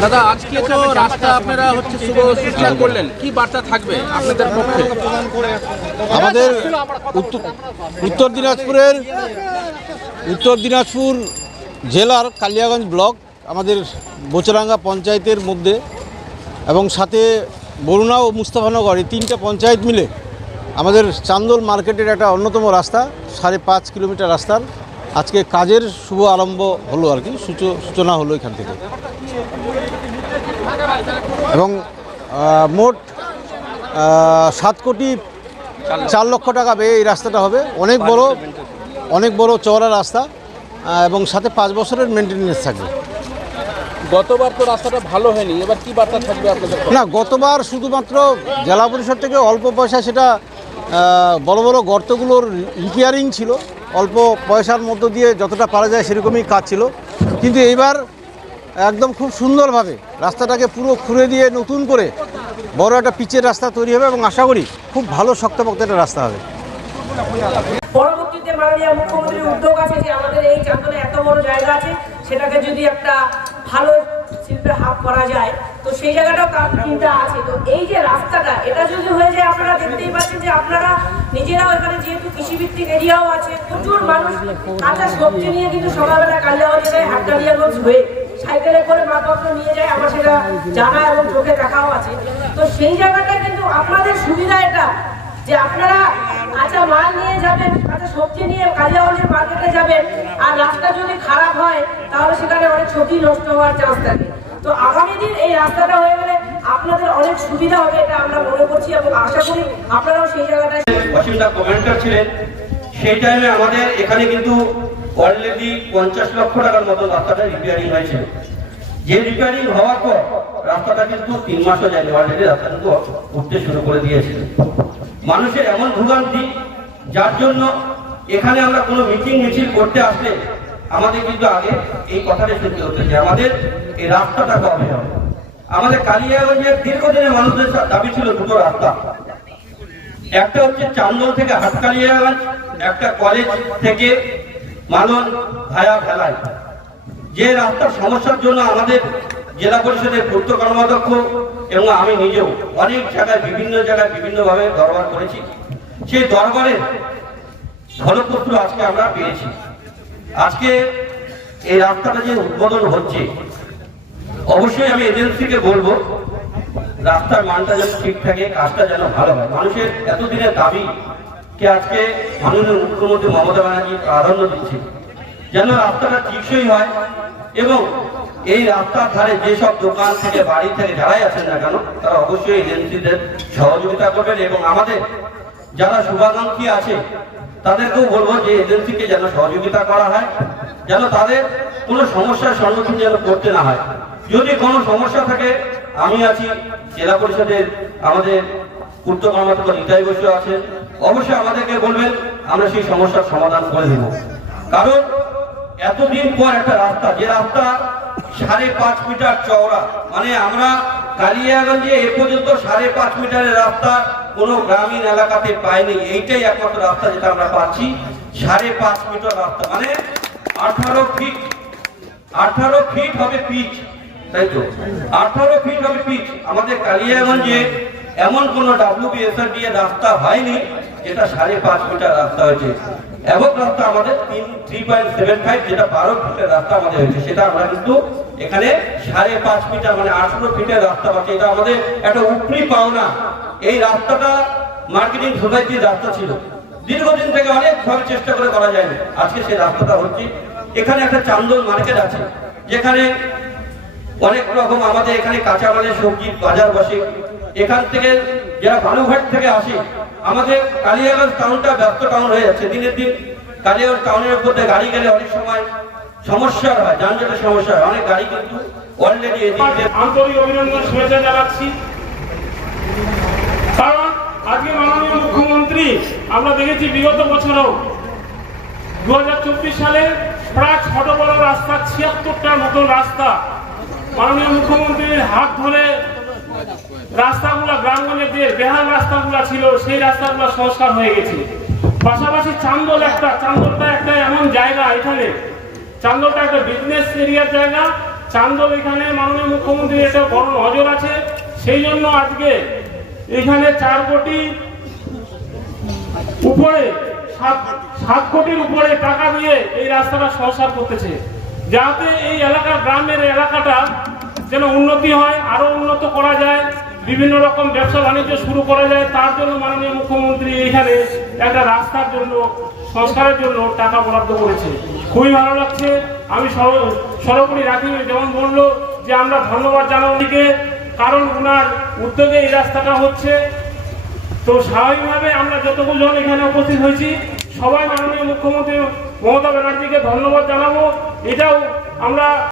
দাদা আজকে তো রাস্তা আপনারা হচ্ছে শুভ সূচনা করলেন কি বার্তা থাকবে আপনাদের পক্ষে? আমাদের উত্তর উত্তর দিনাজপুরের উত্তর দিনাজপুর জেলার কালিয়াগঞ্জ ব্লক আমাদের বোচরাঙ্গা পঞ্চায়েতের মধ্যে এবং সাথে বরুণা ও মুস্তাফানগর এই তিনটা পঞ্চায়েত মিলে আমাদের চান্দোল মার্কেটের একটা অন্যতম রাস্তা সাড়ে পাঁচ কিলোমিটার রাস্তার। আজকে কাজের শুভ আরম্ভ হলো আর কি সূচ- সূচনা হলো এখান থেকে। এবং মোট সাত কোটি চার লক্ষ টাকা ব্যয়ে এই রাস্তাটা হবে। অনেক বড় অনেক বড় চওড়া রাস্তা এবং সাথে পাঁচ বছরের মেনটেনেন্স থাকবে। গতবার তো রাস্তাটা ভালো হয়নি এবার কি বার্তা থাকবে আপনাদের না গতবার শুধুমাত্র জেলা পরিষদ থেকে অল্প পয়সা সেটা বড় বড় গর্তগুলোর রিপেয়ারিং ছিল। অল্প পয়সার মধ্য দিয়ে যতটা পারা যায় সেরকমই কাজ ছিল। কিন্তু এইবার একদম খুব সুন্দরভাবে রাস্তাটাকে পুরো খুঁড়ে দিয়ে নতুন করে বড় একটা পিচের রাস্তা তৈরি হবে এবং আশা করি খুব ভালো শক্তপোক্ত একটা রাস্তা হবে। পরবর্তীতে মাননীয় মুখ্যমন্ত্রীর উদ্যোগ আছে যে আমাদের এই চান্দনে এত বড় জায়গা আছে, সেটাকে যদি একটা ভালো শিল্পের হাব করা যায়, তো সেই জায়গাটাও চিন্তা আছে। তো এই যে রাস্তাটা, এটা যদি হয়ে যায়, আপনারা দেখতেই পাচ্ছেন যে আপনারা নিজেরাও এখানে যেহেতু কৃষিভিত্তিক এরিয়াও আছে, প্রচুর মানুষ কাঁচা সবজি নিয়ে কিন্তু সকালবেলা হয়ে সাইকেলে করে মালপত্র নিয়ে যায় আমার সেটা জানা এবং চোখে দেখাও আছে। তো সেই জায়গাটা কিন্তু আপনাদের সুবিধা এটা, যে আপনারা আচ্ছা মাল নিয়ে যাবেন আচ্ছা সবজি নিয়ে কালিয়াগঞ্জের মার্কেটে যাবেন, আর রাস্তা যদি খারাপ হয়, তাহলে সেখানে অনেক সবজি নষ্ট হওয়ার চান্স থাকে। তো আগামী দিন এই রাস্তাটা হয়ে গেলে আপনাদের অনেক সুবিধা হবে এটা আমরা মনে করছি এবং আশা করি আপনারাও সেই জায়গাটায় অসীমদা কমেন্টার ছিলেন। সেই টাইমে আমাদের এখানে কিন্তু অলরেডি পঞ্চাশ লক্ষ টাকার মতো রাস্তাটা রিপেয়ারিং হয়েছে যে রিপেয়ারিং হওয়ার পর রাস্তাটা কিন্তু তিন মাসও যায়নি অলরেডি রাস্তা কিন্তু উঠতে শুরু করে দিয়েছে। মানুষের এমন ভোগান্তি, যার জন্য এখানে আমরা কোনো মিটিং মিছিল করতে আসলে আমাদের কিন্তু আগে এই কথাটা শুনতে হতো যে আমাদের এই রাস্তাটা কবে হবে। আমাদের কালিয়াগঞ্জের দীর্ঘদিনের মানুষদের দাবি ছিল দুটো রাস্তা। একটা হচ্ছে চান্দল থেকে হাটকালিয়াগঞ্জ, একটা কলেজ থেকে মালন ভায়া ভেলায় যে রাস্তার সমস্যার জন্য আমাদের জেলা পরিষদের পূর্ত কর্মাধ্যক্ষ এবং আমি নিজেও অনেক জায়গায়, বিভিন্ন জায়গায় বিভিন্নভাবে দরবার করেছি। সেই দরবারের ফলপ্রসূ আজকে আমরা পেয়েছি। আজকে এই রাস্তাটা যে উদ্বোধন হচ্ছে, অবশ্যই আমি এজেন্সিকে বলব, রাস্তার মানটা যেন ঠিক থাকে কাজটা যেন ভালো হয়। মানুষের এতদিনের দাবি কে আজকে মাননীয় মুখ্যমন্ত্রী মমতা ব্যানার্জি প্রাধান্য দিচ্ছে যেন রাস্তাটা টিকসই হয় এবং এই রাস্তার ধারে যেসব দোকান থেকে, বাড়ি থেকে যারাই আছেন না কেন, তারা অবশ্যই এজেন্সিদের সহযোগিতা করবেন এবং আমাদের যারা শুভাকাঙ্ক্ষী আছে, তাদেরকেও বলব যে এজেন্সিকে যেন সহযোগিতা করা হয়, যেন তাদের কোনো সমস্যার সম্মুখীন যেন করতে না হয়। যদি কোনো সমস্যা থাকে, আমি আছি, জেলা পরিষদের আমাদের উত্তর কর্মাধ্যক্ষ নিতাই বসু আছেন অবশ্যই আমাদেরকে বলবেন, আমরা সেই সমস্যার সমাধান করে দেব। কারণ এতদিন পর একটা রাস্তা, যে রাস্তা সাড়ে পাঁচ মিটার চওড়া মানে আমরা কালিয়াগঞ্জে এ পর্যন্ত সাড়ে পাঁচ মিটারের রাস্তা কোনো গ্রামীণ এলাকাতে পাইনি। এইটাই একমাত্র রাস্তা যেটা আমরা পাচ্ছি, সাড়ে পাঁচ মিটার রাস্তা। মানে আঠারো ফিট আঠারো ফিট হবে পিচ তাই তো? আঠারো ফিট হবে পিচ আমাদের কালিয়াগঞ্জে এমন কোন ডাব্লিউবিএসআরডি এর রাস্তা হয়নি যেটা সাড়ে পাঁচ মিটার রাস্তা হয়েছে। এবং রাস্তা আমাদের তিন থ্রি পয়েন্ট সেভেন ফাইভ যেটা বারো ফিটের রাস্তা আমাদের হয়েছে, সেটা আমরা কিন্তু এখানে সাড়ে পাঁচ মিটার মানে আঠারো ফিটের রাস্তা পাচ্ছি। এটা আমাদের একটা উপরি পাওনা। এই রাস্তাটা মার্কেটিং সোসাইটির রাস্তা ছিল। দীর্ঘদিন থেকে অনেক ভাবে চেষ্টা করে করা যায়নি। আজকে সেই রাস্তাটা হচ্ছে। এখানে একটা চান্দল মার্কেট আছে, যেখানে অনেক রকম আমাদের এখানে কাঁচামালের সবজি বাজার বসে। এখান থেকে যারা বালুঘাট থেকে আসে, আমাদের কালিয়াগঞ্জ টাউনটা ব্যস্ত টাউন হয়ে যাচ্ছে। দিনের দিন কালিয়াগঞ্জ টাউনের মধ্যে গাড়ি গেলে অনেক সময় সমস্যা হয়, যানজটের সমস্যা হয়। অনেক গাড়ি কিন্তু অলরেডি আন্তরিক অভিনন্দন, শুভেচ্ছা জানাচ্ছি। কারণ আজকে মাননীয় মুখ্যমন্ত্রী, আমরা দেখেছি বিগত বছরও দু হাজার চব্বিশ সালে প্রায় ছোট বড় রাস্তা, ছিয়াত্তরটার মতো রাস্তা মাননীয় মুখ্যমন্ত্রীর হাত ধরে রাস্তাগুলো গ্রামগঞ্জের যে বেহাল রাস্তাগুলো ছিল, সেই রাস্তাগুলো সংস্কার হয়ে গেছে। পাশাপাশি চান্দল একটা, চান্দলটা একটা এমন জায়গা এখানে। চান্দলটা একটা বিজনেস এরিয়ার জায়গা। চান্দল এখানে মাননীয় মুখ্যমন্ত্রী এটা বড় নজর আছে। সেই জন্য আজকে এখানে চার কোটি উপরে, সাত কোটির উপরে টাকা দিয়ে এই রাস্তাটা সংস্কার করতেছে। যাতে এই এলাকার গ্রামের এলাকাটা যেন উন্নতি হয়, আরও উন্নত করা যায়। বিভিন্ন রকম ব্যবসা বাণিজ্য শুরু করা যায়, তার জন্য মাননীয় মুখ্যমন্ত্রী এখানে একটা রাস্তার জন্য, সংস্কারের জন্য টাকা বরাদ্দ করেছে। খুবই ভালো লাগছে। আমি সর- সর্বোপরি রাখি যেমন বলল যে আমরা ধন্যবাদ জানাব কারণ ওনার উদ্যোগে এই রাস্তাটা হচ্ছে। তো স্বাভাবিকভাবে আমরা যতগুলো জন এখানে উপস্থিত হয়েছি, সবাই মাননীয় মুখ্যমন্ত্রী মমতা ব্যানার্জিকে ধন্যবাদ জানাব। এটাও আমরা